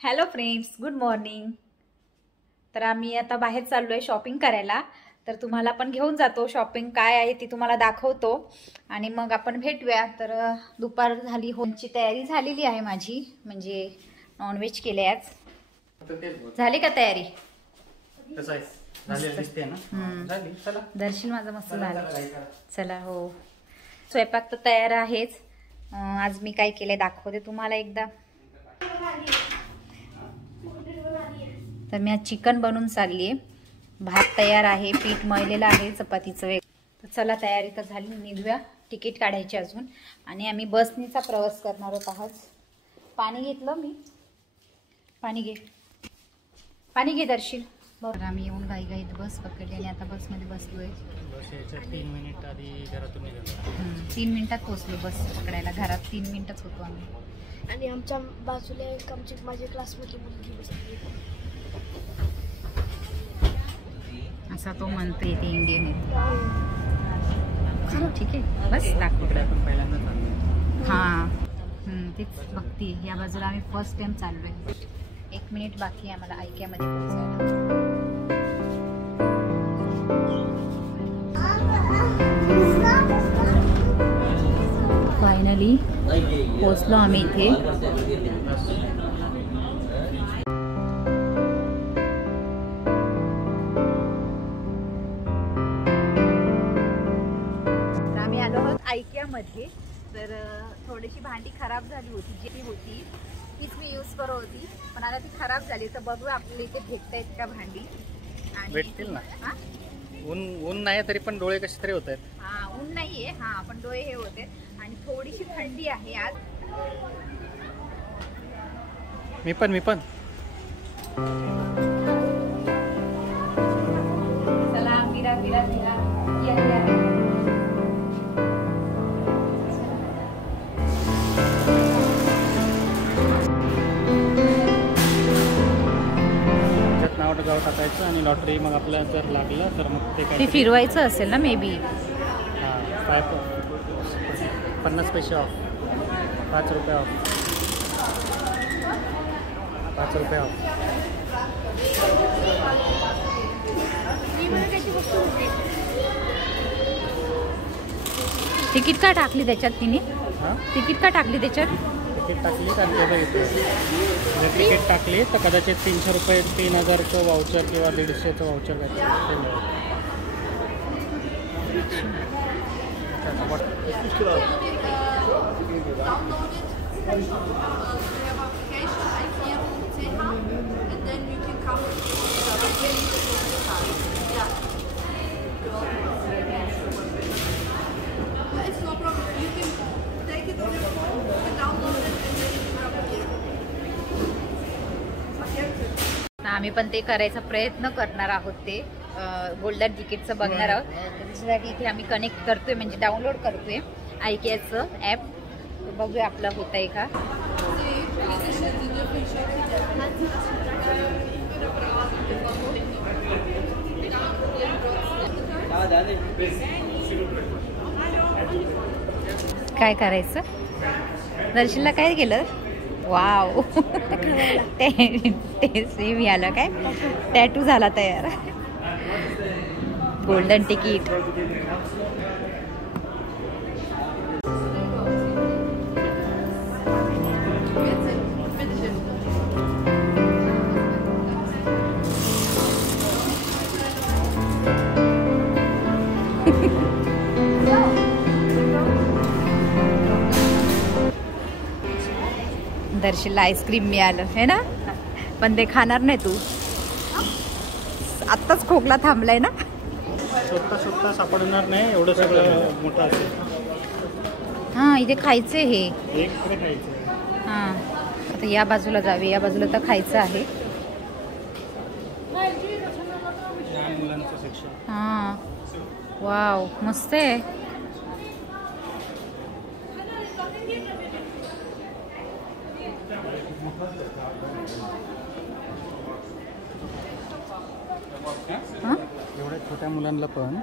Hello friends, good morning. तर आम्ही आता बाहेर चाललो आहे शॉपिंग करायला. तर तुम्हाला पण घेऊन जातो. शॉपिंग काय आहे ती तुम्हाला दाखवतो आणि मग आपण भेटूया. तर दुपार झाली, होमची तयारी झालेली आहे माझी, म्हणजे नॉनव्हेज केले आज. झाली का तयारी? दर्शन माझं मस्त झालं. चला, हो स्वयंपाक तर तयार आहेच. आज मी काय केलंय दाखवते तुम्हाला एकदा. तर मी आज चिकन बनवून चालली आहे. भात तयार आहे, पीठ मळलेलं आहे चपातीचं वेग. तर चला, तयारी तर झाली, निघूया. तिकीट काढायची अजून आणि आम्ही बसनीचा प्रवास करणार आहोत. पाणी घेतलं मी. पाणी घे दर्शील. बरं, आम्ही येऊन घाईघाईत बस पकडली आणि आता बसमध्ये बसलोय. 3 मिनिट आधी घरातून निघालो. 3 मिनिटात पोहोचलो बस पकडायला. घरात 3 मिनिटच होतो आम्ही. आणि आमच्या बाजूला एक माझ्या क्लासमध्ये मुलगी बसली. असा तो म्हणते ते इंडियन आहे. ठीक आहे, बस दाखवतो. हां, तेच बघती. या बाजूला आम्ही फर्स्ट टाइम चाललोय. 1 मिनिट बाकी आहे आम्हाला आयक्यामध्ये पोहोचायला. फायनली पोहोचलो आम्ही इथे. आम्ही आलो आहोत आयकियामध्ये. तर थोडीशी भांडी खराब झाली होती, जी होती तीच मी यूज करत होती, पण आता ती खराब झाली. तर बघू आपल्याला इथे भेटतायत का भांडी. आणि भेटतील ना. ऊन नाही तरी पण डोळे कसे तरी होत आहेत. हा, ऊन नाहीये. हा, पण डोळे हे होते आणि थोडीशी थंडी आहे आज. मी पण चला, फिरा या. नाव गाव टाकायचं आणि लॉटरी मग आपल्याला जर लागलं तर मग ते फिरवायचं असेल ना, मे बी. हां, 50 पैसे ऑफ, 5 रुपये ऑफ, 5 रुपये ऑफ. तिकीट का टाकली त्याच्यात तिने? तिकीट का टाकली त्याच्यात? तिकीट टाकली तर जर तिकीट टाकली तर कदाचित 300 रुपये, 3000चं वाउचर किंवा 150चं वाउचर आम्ही पण ते करायचा प्रयत्न करणार आहोत. ते गोल्डन तिकीटचं बघणार आहोत. त्याच्यासाठी इथे आम्ही कनेक्ट करतोय, म्हणजे डाउनलोड करतोय आयकियाचं ॲप. बघूया आपलं होत आहे का. काय करायचं? दर्शनला काय केलं? वाव, ते सेम आलं काय, टॅटू झाला तयार. Golden ticket. दर्शनला आईस्क्रीम मिळालं है ना, पण ते खाणार नाही तू. आत्ताच खोकला थांबलाय ना. स्वतः सापडणार नाही, एवढं सगळं मोठं असेल. हां, इथे खायचं हे. एक खायचं. हां, आता या बाजूला जावे. या बाजूला तर खायचं आहे. लहान मुलांचं सेक्शन. हां, वाव, मस्त आहे. एवढ्या छोट्या मुलांना पण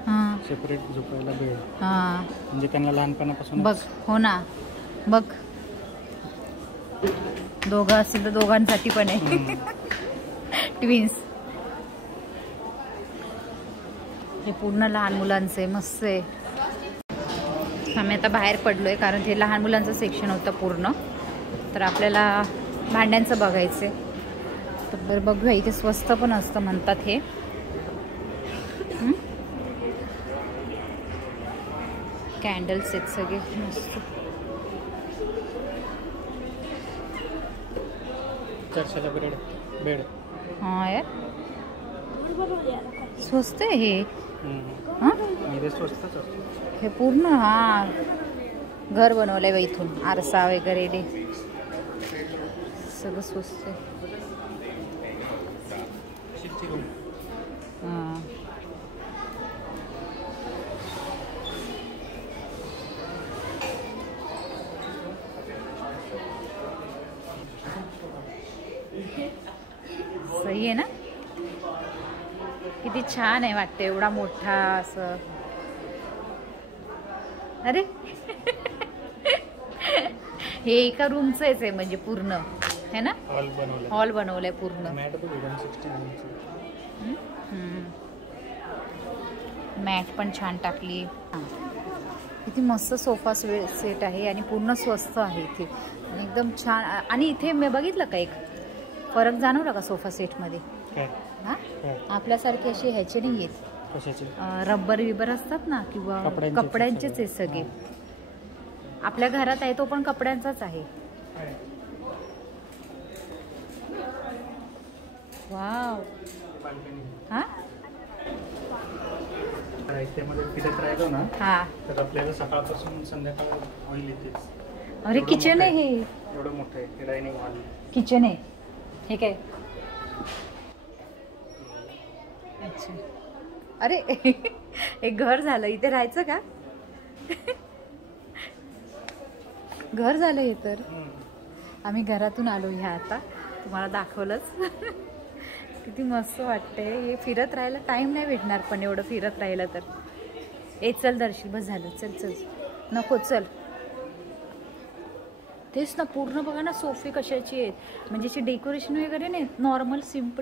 सेपरेट झोपायला बेड. म्हणजे त्यांना लहानपणापासून बघ. हो ना, बघ. दोघं असेल तर दोघांसाठी पण आहे. ट्विन्स. हे पूर्ण लहान मुलांचं आहे, मस्त आहे. आम्ही आता बाहेर पडलोय कारण ते लहान मुलांचं सेक्शन होतं पूर्ण. तर आपल्याला भांड्यांचं बघायचं आहे. तर बघूया, इथे स्वस्त पण असतं म्हणतात हे. कॅन्डल्स आहेत सगळे मस्त. 400ला बेड. हां यार, स्वस्त आहे हे. हे पूर्ण घर बनवलंय बा इथून, आरसा वगैरे ते सगळं स्वस्त आहे. हां, सही आहे ना. किती छान आहे वाटतं, एवढा मोठा असं. अरे हे एका रूमचंच आहे म्हणजे पूर्ण, है ना. हॉल बनवलाय पूर्ण. मॅट पण छान टाकली. किती मस्त सोफा सेट आहे आणि पूर्ण स्वस्त आहे इथे, एकदम छान. आणि इथे मी बघितलं का एक फरक जाणवला का सोफा सेटमध्ये? हा, आपल्यासारखे असे ह्याचे नाही आहेत, रब्बर विबर असतात ना, किंवा कपड्यांचेच आहे सगळे. आपल्या घरात आहे तो पण कपड्यांचाच आहे. वाव. हा फिरत राहिलो ना हा, तर आपल्याला सकाळपासून संध्याकाळ होईल इथेच. अरे किचन आहे हे, एवढं मोठं आहे डायनिंग हॉल. किचन आहे हे काय? अच्छा, अरे एक घर झालं इथे, राहायचं का? घर झालं हे. तर आम्ही घरातून आलो ह्या, आता तुम्हाला दाखवलंच. किती मस्त वाटतंय हे. फिरत राहायला टाइम नाही भेटणार पण एवढं फिरत राहिलं तर. चल दर्शन, बस झालं. चल चल, नको चल. तेच ना, पूर्ण बघा ना सोफे कशाची आहेत, म्हणजे अशी डेकोरेशन वगैरे नाही, नॉर्मल सिम्पल.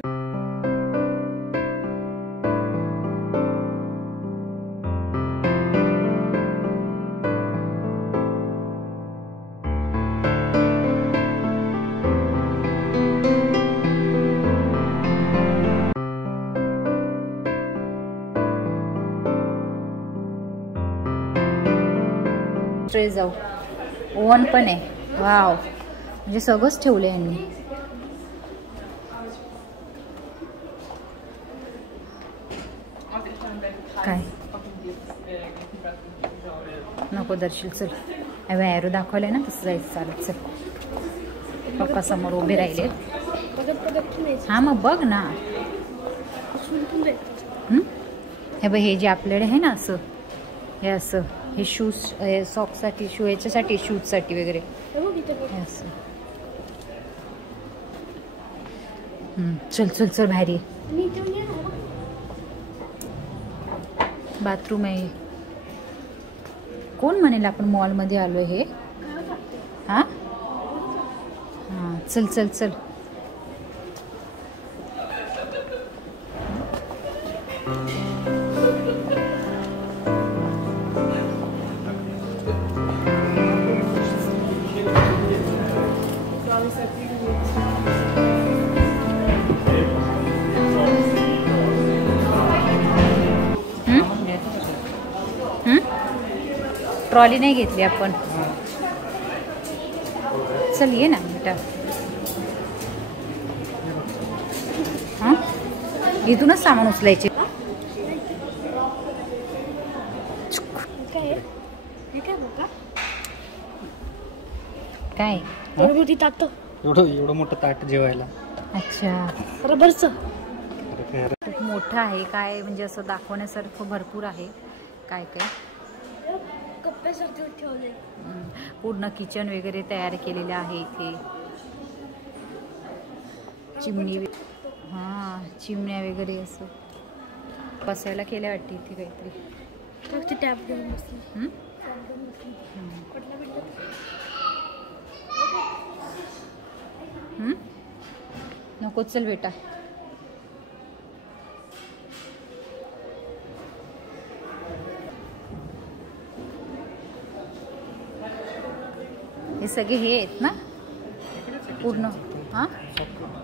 ट्रे जाऊ, ओव्हन पण आहे. वाव, म्हणजे सगळंच ठेवलं आहे यांनी. काय नको दर्शन, चल. ॲरो दाखवलंय ना, तसं जायचं चालत. चल, पप्पा समोर उभे राहिले. हा मग बघ ना. हे बघ, हे जे आपल्याकडे आहे ना असं, हे असं, हे शूज, सॉक्ससाठी, शू याच्यासाठी, शूजसाठी वगैरे असं. चल चल चल, बाहेर ये. बाथरूम आहे. कोण म्हणेल आपण मॉलमध्ये आलोय हे? हा हा, चल चल चल. ट्रॉली नाही घेतली आपण. चल ये ना बेटा. हां, इथूनच सामान उचलायचे. काय एवढं मोठं ताट जेवायला. अच्छा, रबरचं खूप मोठं आहे. काय म्हणजे असं दाखवण्यासारखं भरपूर आहे. काय काय पूर्ण किचन वगैरे तयार केलेले आहे इथे. चिमणी, हां चिमण्या वगैरे असं बसायला केल्या वाटते इथे काहीतरी. टॅप घेऊन बसली. नको चल बेटा. हे सगळे हे आहेत ना पूर्ण. हां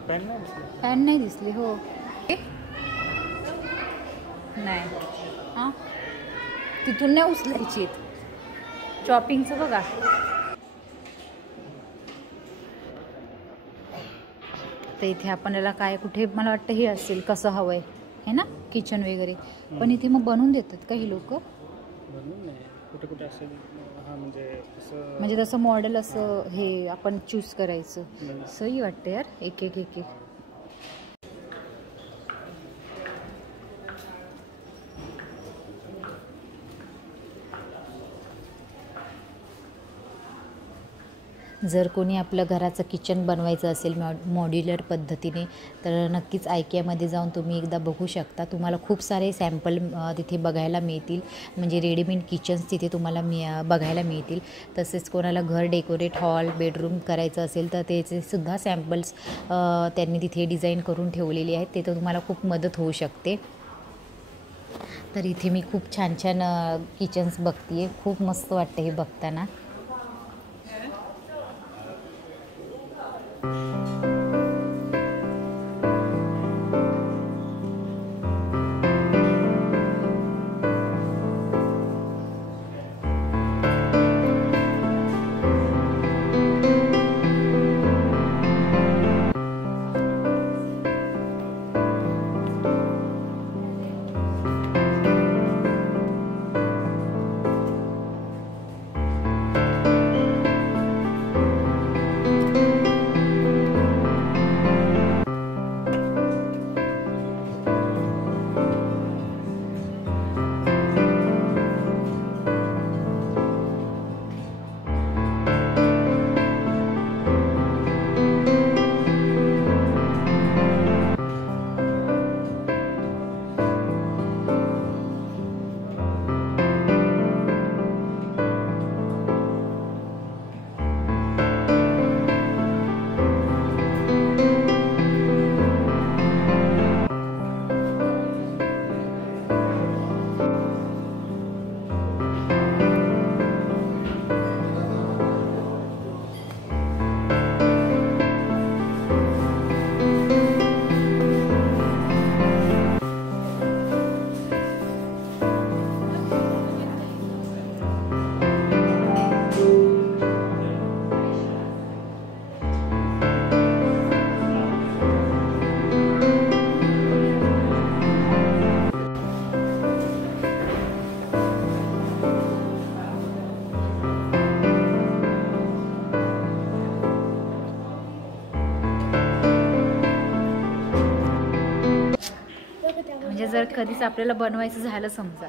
पॅन नाही दिसली. हो नाही. हां तिथून नाही उचलायची. शॉपिंगचं बघा. तर इथे आपल्याला काय कुठे मला वाटतं हे असेल कसं हवं आहे है ना किचन वगैरे. पण इथे मग बनवून देतात का ही लोक. कुठे कुठे असेल. हां म्हणजे तसं मॉडेल असं हे आपण चूज करायचं. सही वाटतं यार. एक एक एक एक जर कोणी आपलं घराचं किचन बनवायचं असेल मॉड्युलर पद्धतीने तर नक्कीच आयकियामध्ये जाऊन तुम्ही एकदा बघू शकता. तुम्हाला खूप सारे सॅम्पल तिथे बघायला मिळतील. म्हणजे रेडीमेड किचन्स तिथे तुम्हाला बघायला मिळतील. तसेच कोणाला घर डेकोरेट हॉल बेडरूम करायचं असेल तर त्याचे सुद्धा सॅम्पल्स त्यांनी तिथे डिझाईन करून ठेवलेले आहेत. ते तर तुम्हाला खूप मदत होऊ शकते. तर इथे मी खूप छान छान किचन्स बघते. खूप मस्त वाटतं हे बघताना. म्हणजे जर कधीच आपल्याला बनवायचं झालं समजा.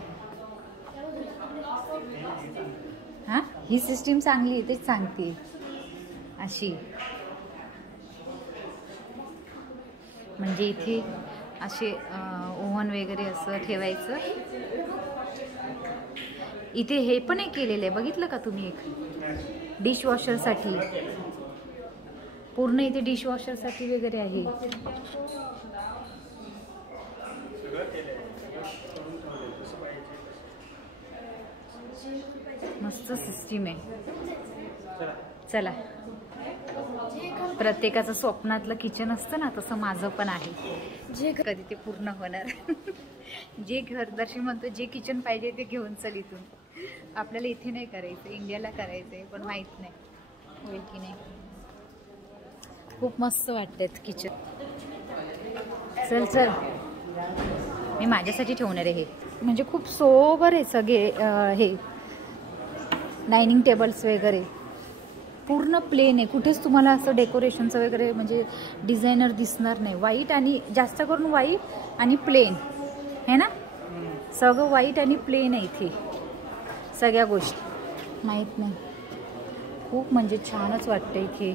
हां ही सिस्टीम चांगली आहे तेच सांगते. अशी म्हणजे इथे असे ओव्हन वगैरे असं ठेवायचं. इथे हे पण एक केलेलं आहे बघितलं का तुम्ही. एक डिशवॉशरसाठी पूर्ण इथे डिशवॉशरसाठी वगैरे आहे. मस्त सिस्टीम आहे. चला प्रत्येकाचं स्वप्नातलं किचन असतं ना तसं माझं पण आहे. जे कधी ते पूर्ण होणार. जे घरदर्शी म्हणतो जे किचन पाहिजे ते घेऊन चल इथून. आपल्याला इथे नाही करायचं इंडियाला करायचंय पण माहित नाही होईल की नाही. खूप मस्त वाटतात किचन. चल चल मी माझ्यासाठी ठेवणार आहे हे. म्हणजे खूप सोबर आहे सगळे. हे डायनिंग टेबल्स वगैरे पूर्ण प्लेन आहे. कुठेच तुम्हाला असं डेकोरेशनचं वगैरे म्हणजे डिझायनर दिसणार नाही. व्हाईट आणि जास्त करून व्हाईट आणि प्लेन है ना. सगळं व्हाईट आणि प्लेन आहे इथे सगळ्या गोष्टी. माहीत नाही खूप म्हणजे छानच वाटतं इथे.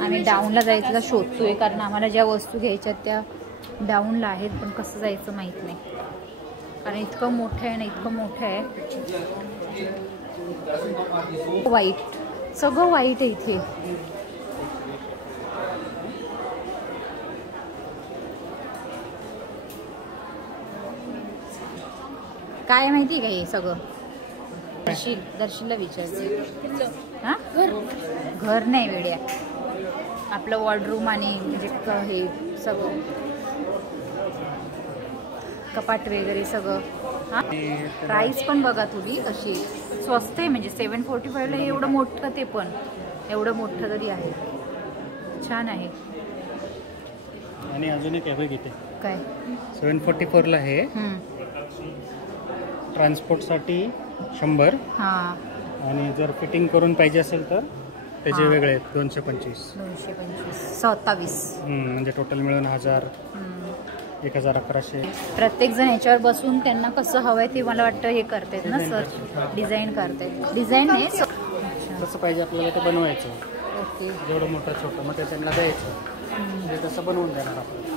आम्ही डाऊनला जायचं शोधतोय कारण आम्हाला ज्या वस्तू घ्यायच्या त्या डाऊनला आहेत पण कसं जायचं माहीत नाही. कारण इतकं मोठं आहे ना इतकं मोठं आहे. व्हाईट सगळं वाईट आहे इथे. काय माहिती का हे सगळं? दर्शीला विचारते. हा घर नाही वेड्या, आपलं वॉर्डरूम आणि म्हणजे हे सगळं कपाट वगैरे सगळं. हा प्राईस पण बघा तुम्ही कशी स्वस्त आहे, म्हणजे 745ला एवढं मोठं, ते पण एवढं मोठं तरी आहे, छान आहे. आणि अजून एक आहे इथे काय 744ला आहे. ट्रान्सपोर्टसाठी 100. हां आणि जर फिटिंग करून पाहिजे असेल तर त्याचे वेगळे आहेत 225. 27. म्हणजे टोटल मिळून 1100. प्रत्येक जण ह्याच्यावर बसून त्यांना कसं हवंय ते मला वाटतं हे करतायत ना सर, डिझाईन करतायत. डिझाईन नाही कसं पाहिजे आपल्याला ते बनवायचं. ओके. जेवढं मोठं छोटं मग ते त्यांना द्यायचं, म्हणजे तसं बनवून देणार आपल्याला.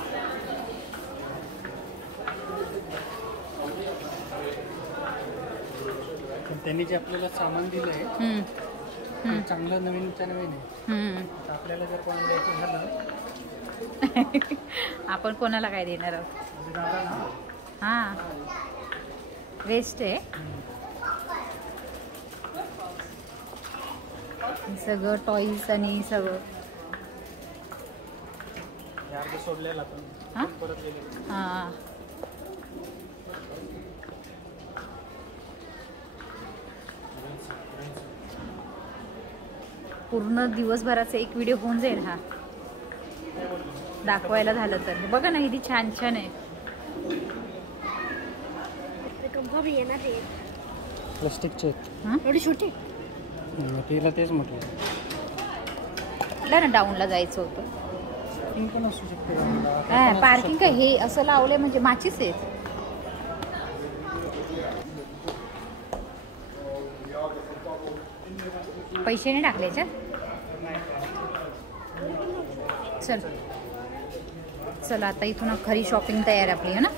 त्यांनी जे आपल्याला सामान दिलं आहे चांगलं नवीनच्या नवीन आहे. आपल्याला जर कोणाला द्यायचं झालं आपण कोणाला काय देणार आहोत? हां वेस्ट आहे सगळं, टॉईज आणि सगळं. सोडलेला हां पूर्ण दिवसभराचा एक व्हिडिओ होऊन जाईल हा, दाखवायला झालं तर. बघा ना किती छान छान आहे. प्लास्टिकचे एवढे छोटे तिला तेच म्हटलं ना, डाऊनला जायचं होतं. पण असू शकते पार्किंग काय हे असं लावलंय म्हणजे माचीच आहेत. पैसे नाही टाकले याच्यात. चला आता इथून खरी शॉपिंग तयार आपली है ना.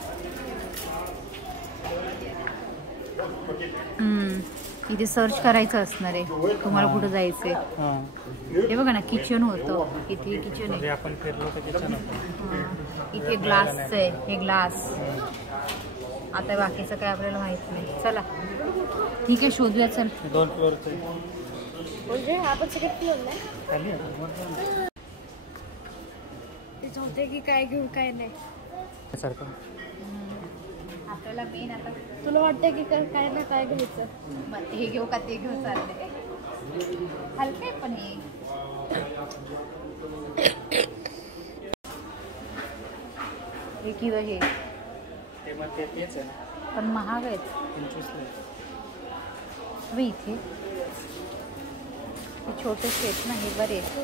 इथे सर्च करायचं असणार आहे तुम्हाला कुठं जायचंय. हे बघा ना किचन होतं, इथे किचन आहे. आपण फिरलो तर किचन होतं. इथे ग्लासचं आहे, हे ग्लास. आता बाकीचं काय आपल्याला माहित नाही. चला ठीक आहे शोधूया. चल 2 फ्लोअरचे म्हणजे आपण सगळे फ्लोअरला खाली तेच होते की काय घेऊ काय नाही सारखं. आपल्याला मेन आता तुला वाटतं की काय ना काय घ्यायचं. हे घेऊ का ते घेऊ चाललंय. हलके पण हे किंवा हे तेच आहे पण महाग आहेत. 25ला. अबे इथे हे छोटेसे आहेत ना, हे बरे आहेत.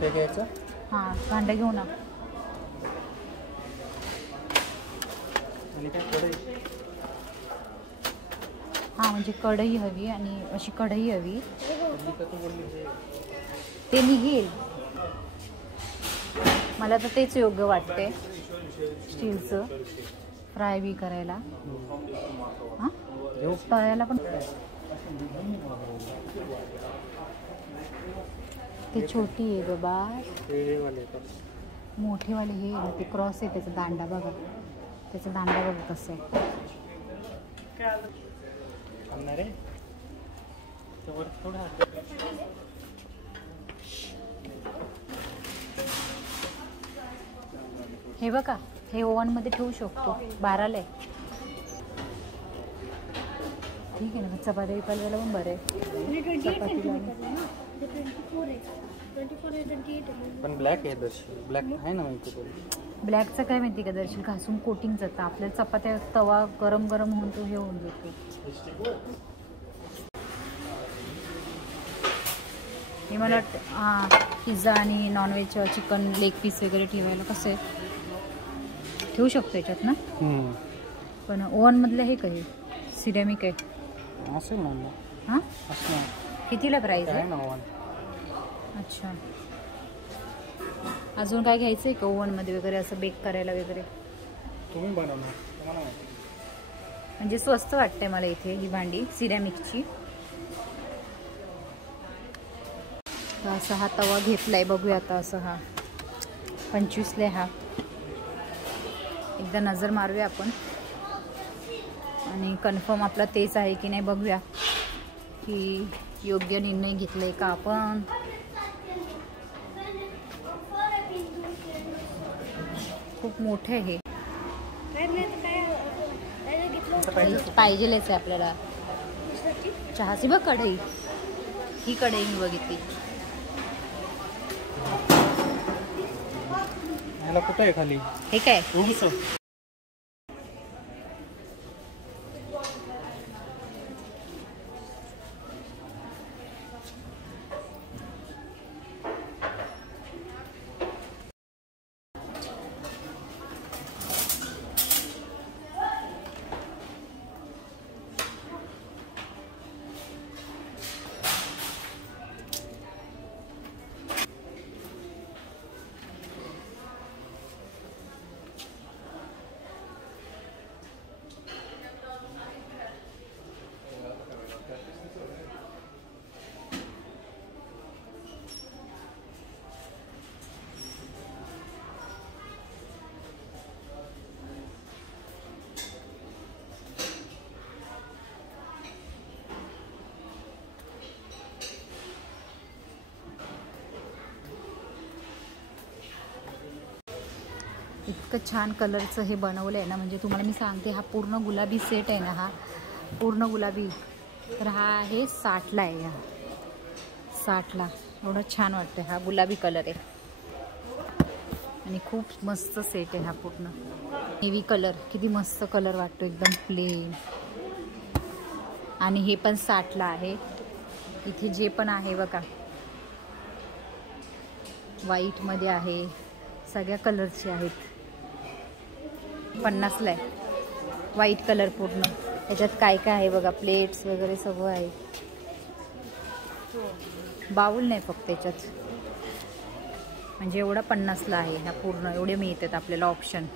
ते घ्यायचं. हां भांडं घेऊ ना. आणि काय कढई. हां म्हणजे कढई हवी आणि अशी कढई हवी. तू बोलली ते निघेल मला तर तेच योग्य वाटते. स्टीलचं फ्राय बी करायला. हां तळायला पण. ते छोटी आहे बाबा. मोठेवाले हे ते क्रॉस आहे, त्याचा दांडा बघा. त्याचा दांडा बघा कसं आहे. हे बघा हे ओव्हनमध्ये ठेवू शकतो. 12ला आहे. ठीक आहे ना. चपाती विपायला पण बरं आहे. चपातीला पण ब्लॅक आहे दर्शी. ब्लॅक आहे ना माहिती. ब्लॅकचं काय माहिती का दर्शन, घासून कोटिंग जातं. आपल्याला चपात्या तवा गरम गरम होऊन तो हे होऊन जातो. हे मला वाटतं हां पिझ्झा आणि नॉनव्हेज चिकन लेग पीस वगैरे ठेवायला कसं आहे ठेवू शकतो याच्यात ना. पण ओव्हनमधलं हे काय सिरेमिक आहे असेल ना. हां असं कितीला प्राईस आहे ना ओव्हन. अच्छा अजून काय घ्यायचं आहे का ओव्हनमध्ये वगैरे असं बेक करायला वगैरे. तुम्ही बनवणार तुम्हाला माहिती. म्हणजे स्वस्त वाटतंय मला इथे ही भांडी सिरॅमिकची. तर असा हा तवा घेतलाय, बघूया आता. असं हा 25ला हा. एकदा नजर मारूया आपण आणि कन्फर्म आपला तेच आहे की नाही बघूया, की योग्य निर्णय घेतलाय का आपण. खूप मोठे आहे हे, पाहिजेलच आहे आपल्याला. चहाची बघ कढई, ही कढई मी बघितली. याला कुठं आहे खाली? हे काय उंच. इतकं छान कलरचं हे बनवलं आहे ना, म्हणजे तुम्हाला मी सांगते, हा पूर्ण गुलाबी सेट आहे ना, हा पूर्ण गुलाबी. तर हा आहे 60ला आहे. हा 60ला. एवढं छान वाटतं. हा गुलाबी कलर आहे आणि खूप मस्त सेट आहे हा पूर्ण. नेव्ही कलर, किती मस्त कलर वाटतो, एकदम प्लेन. आणि हे पण 60ला आहे. इथे जे पण आहे बघा, व्हाईटमध्ये आहे, सगळ्या कलरचे आहेत. 50ला आहे व्हाईट कलर पूर्ण. त्याच्यात काय काय आहे बघा, प्लेट्स वगैरे सगळं आहे. बाउल नाही फक्त त्याच्यात. म्हणजे एवढा 50ला आहे ह्या पूर्ण. एवढे मिळतात आपल्याला ऑप्शन.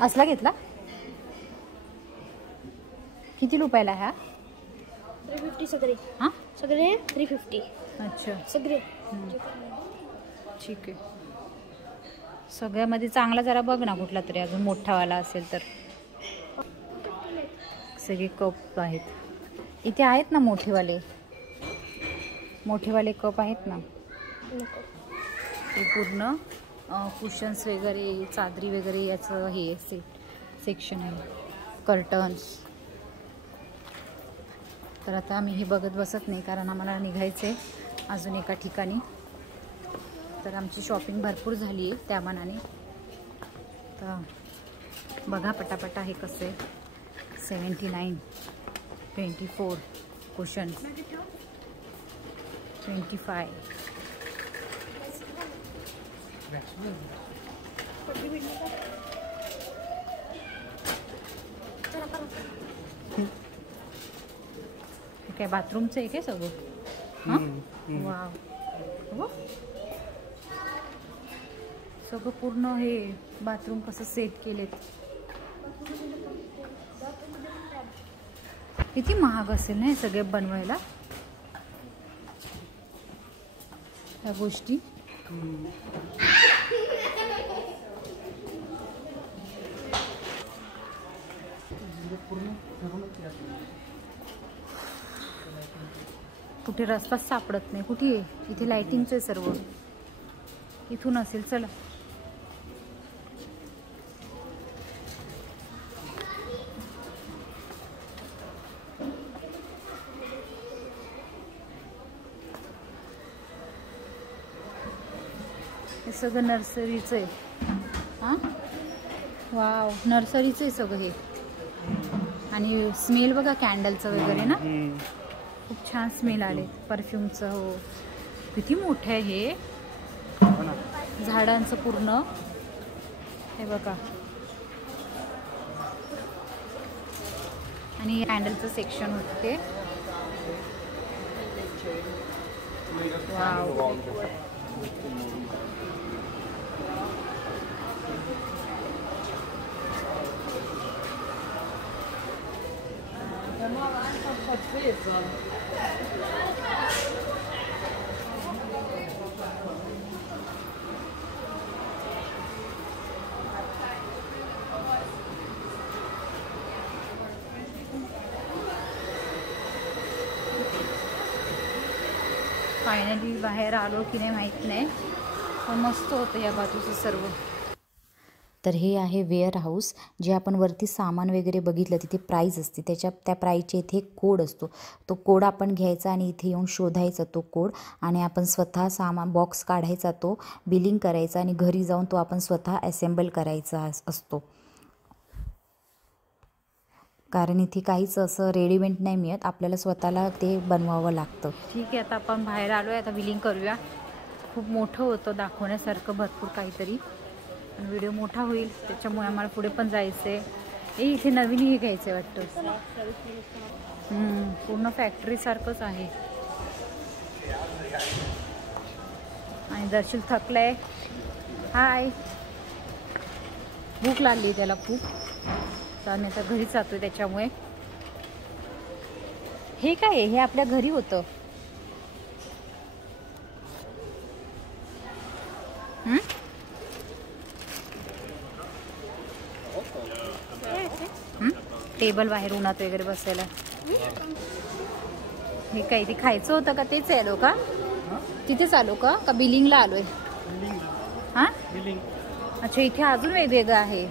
असला घेतला किती रुपयाला ह्या? 350 सगळे. हां सगळे 350. अच्छा सगळे. ठीक आहे. सगळ्यामध्ये चांगला जरा बघ ना कुठला तरी अजून मोठावाला असेल तर. सगळे कप आहेत इथे. आहेत ना मोठेवाले, मोठेवाले कप आहेत ना. ते पूर्ण कुशन्स वगैरे, चादरी वगैरे याचं हे सेक्शन आहे. कर्टन्स. तर आता आम्ही हे बघत बसत नाही, कारण आम्हाला निघायचं आहे अजून एका ठिकाणी. तर आमची शॉपिंग भरपूर झाली आहे त्या मानाने. तर बघा पटापटा हे कसं आहे. 79, 24 कुशन, 25. काय बाथरूमचं आहे काय सगळं? हां वाव. सगळं पूर्ण हे बाथरूम कसं सेट केलेत. किती महाग असेल ना हे सगळे बनवायला ह्या गोष्टी. कुठे रस्ताच सापडत नाही. कुठे आहे? इथे लाइटिंगचं आहे सर्व. इथून असेल. चला हे सगळं नर्सरीचं आहे. हां वाव, नर्सरीचं आहे सगळं हे. आणि स्मेल बघा कॅन्डलचं वगैरे ना, खूप छान स्मेल आले परफ्यूमचं. हो किती मोठं आहे हे. झाडांचं पूर्ण हे बघा. आणि कॅन्डलचं सेक्शन होतं ते. वाव. फायनली बाहेर आलो की नाही माहीत नाही, पण मस्त होतं या बाजूचं सर्व. तर हे आहे वेअर हाऊस. जे आपण वरती सामान वगैरे बघितलं तिथे प्राईज असते, त्या प्राईजच्या इथे एक कोड असतो. तो कोड आपण घ्यायचा आणि इथे येऊन शोधायचा तो कोड, आणि आपण स्वतः सामान बॉक्स काढायचा, तो बिलिंग करायचा आणि घरी जाऊन तो आपण स्वतः असेंबल करायचा असतो. कारण इथे काहीच असं रेडीमेड नाही मिळत, आपल्याला स्वतःला ते बनवावं लागतं. ठीक आहे, आता आपण बाहेर आलो आहे, आता बिलिंग करूया. खूप मोठं होतं दाखवण्यासारखं भरपूर काहीतरी, पण व्हिडिओ मोठा होईल त्याच्यामुळे आम्हाला पुढे पण जायचं आहे. इथे नवीन हे घ्यायचं आहे वाटतं. पूर्ण फॅक्टरीसारखंच आहे. आणि दर्शन थकलंय. हाय, भूक लागली त्याला खूप, तर आम्ही आता घरी जातोय. त्याच्यामुळे हे काय आहे, हे आपल्या घरी होतं. टेबल बाहेर उन्हात वगैरे बसायला. हे काही ते खायचं होतं का? तेच आलो का? तिथेच आलो का बिलिंगला आलोय? हा, अच्छा, इथे अजून वेगवेगळं आहे.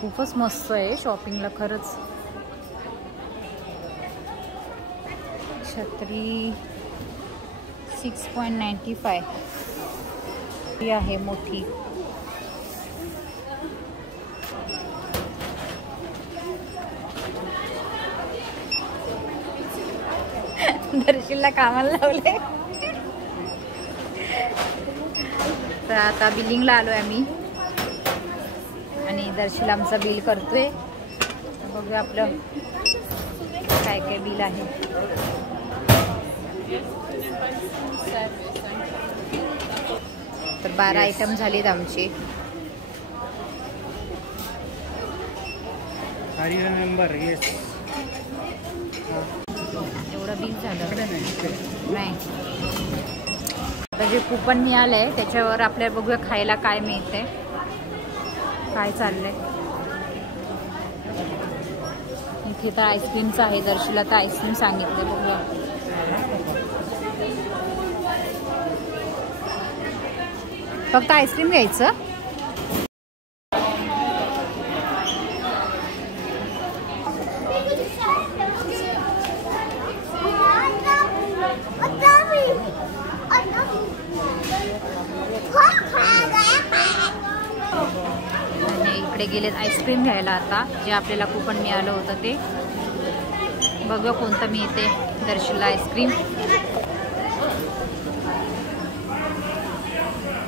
खूपच मस्त आहे शॉपिंगला खरंच. छत्री 6.95 ही आहे मोठी. दर्शीला कामाला लावले. तर आता बिलिंगला आलोय आम्ही आणि दर्शील आमचं बिल करतोय. बघूया आपलं काय काय बिल आहे. तर 12 आयटम झालेत आमचे. एवढं बिल झालं नाही. आता जे कुपन मिळालंय त्याच्यावर आपल्याला बघूया खायला काय मिळतंय, काय चाललंय. इथे तर आईस्क्रीमचं आहे. दर्शीला तर आईस्क्रीम सांगितलं. बघूया. फक्त आईस्क्रीम घ्यायचं. आणि इकडे गेलेत आईस्क्रीम घ्यायला आता, जे आपल्याला कुपन मिळालं होतं ते. बघूया कोणतं मिळते दर्शीला आईस्क्रीम.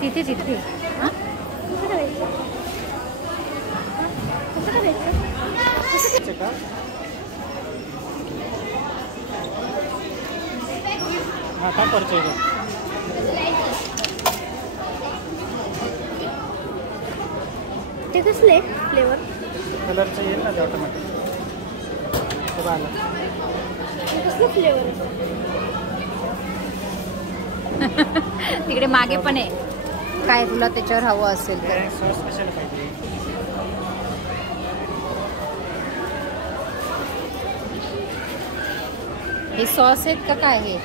तिथे तिथे हां काय परचेज ते कसले फ्लेवर? कलरचं येईल ना ते ऑटोमॅटिक. कसले फ्लेवर? तिकडे मागे पण आहे. काय तुला त्याच्यावर हवं असेल तर. सॉस कशाला पाहिजे? हे सॉस आहेत का काय? हे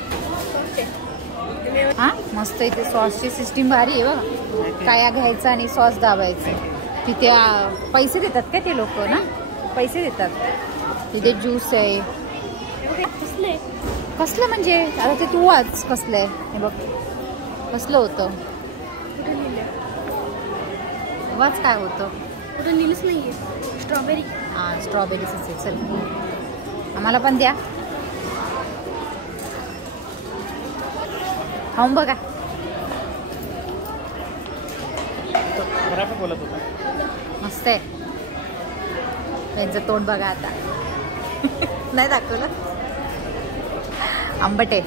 हां मस्त. इथे सॉसची सिस्टीम भारी आहे बघा. काया घ्यायचा आणि सॉस दाबायचं. तिथे पैसे देतात का ते लोक ना? पैसे देतात. तिथे ज्यूस आहे. कसले? कसलं म्हणजे आता ते तू वाच कसलं आहे हे बघ. कसलं होतं कुठे लिहिलं? वाच काय होतं. कुठे लिहिलंच नाहीये. स्ट्रॉबेरी. हां स्ट्रॉबेरीच आहे. चल आम्हाला पण द्या. खाऊन बघा. बरोबर बोलत होता. मस्त आहे. त्यांचं तोंड बघा आता. नाही दाखवलं. आंबट आहे.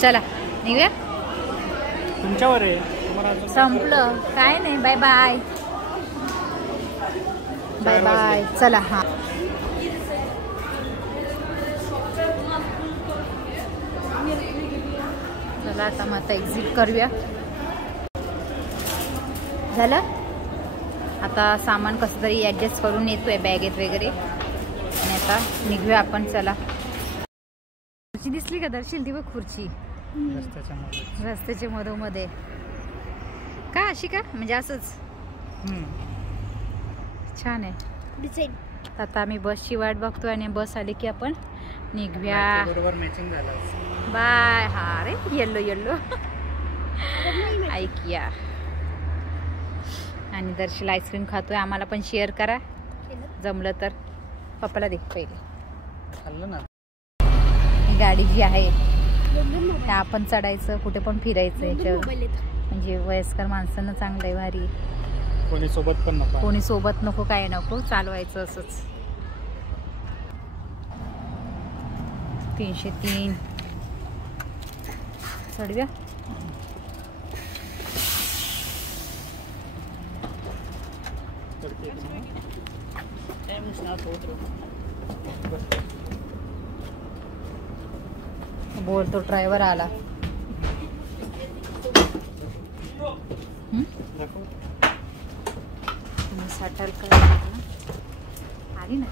चला निघूया. तुमच्यावर आहे. तुम्हाला अजून संपलं काय नाही. Bye bye bye bye. चला हा चला आता मग आता एक्झिट करूया. झालं आता सामान कसं तरी ॲडजस्ट करून येतोय बॅगेत वगैरे आणि आता निघूया आपण. चला खुर्ची दिसली का दर्शील ती बघ खुर्ची रस्त्याच्या मधोमध्ये का अशी का म्हणजे असंच छान आहे. डिझाईन आता आम्ही बसची वाट बघतोय आणि बस आली की आपण निघूया. बरोबर मॅचिंग झालं. बाय. हा रे येल्लो येल्लो ऐकूया. आणि दर्शील आईस्क्रीम खातोय. आम्हाला पण शेअर करा जमलं तर. पप्पाला दे पहिले. खाल्लं ना. ही गाडी जी आहे त्या आपण चढायचं कुठे पण फिरायचं याच्यावर. म्हणजे वयस्कर माणसांना चांगलं आहे भारी. कोणी सोबत पण नको. कोणी सोबत नको काय नको चालवायचं असंच. 303 चढूया. बोलतो ड्रायव्हर आला. साठल का आली ना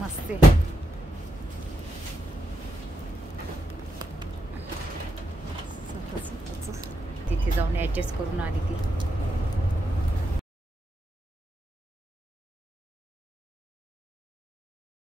मस्त आहे. तिथे जाऊन ॲडजस्ट करून आली ती.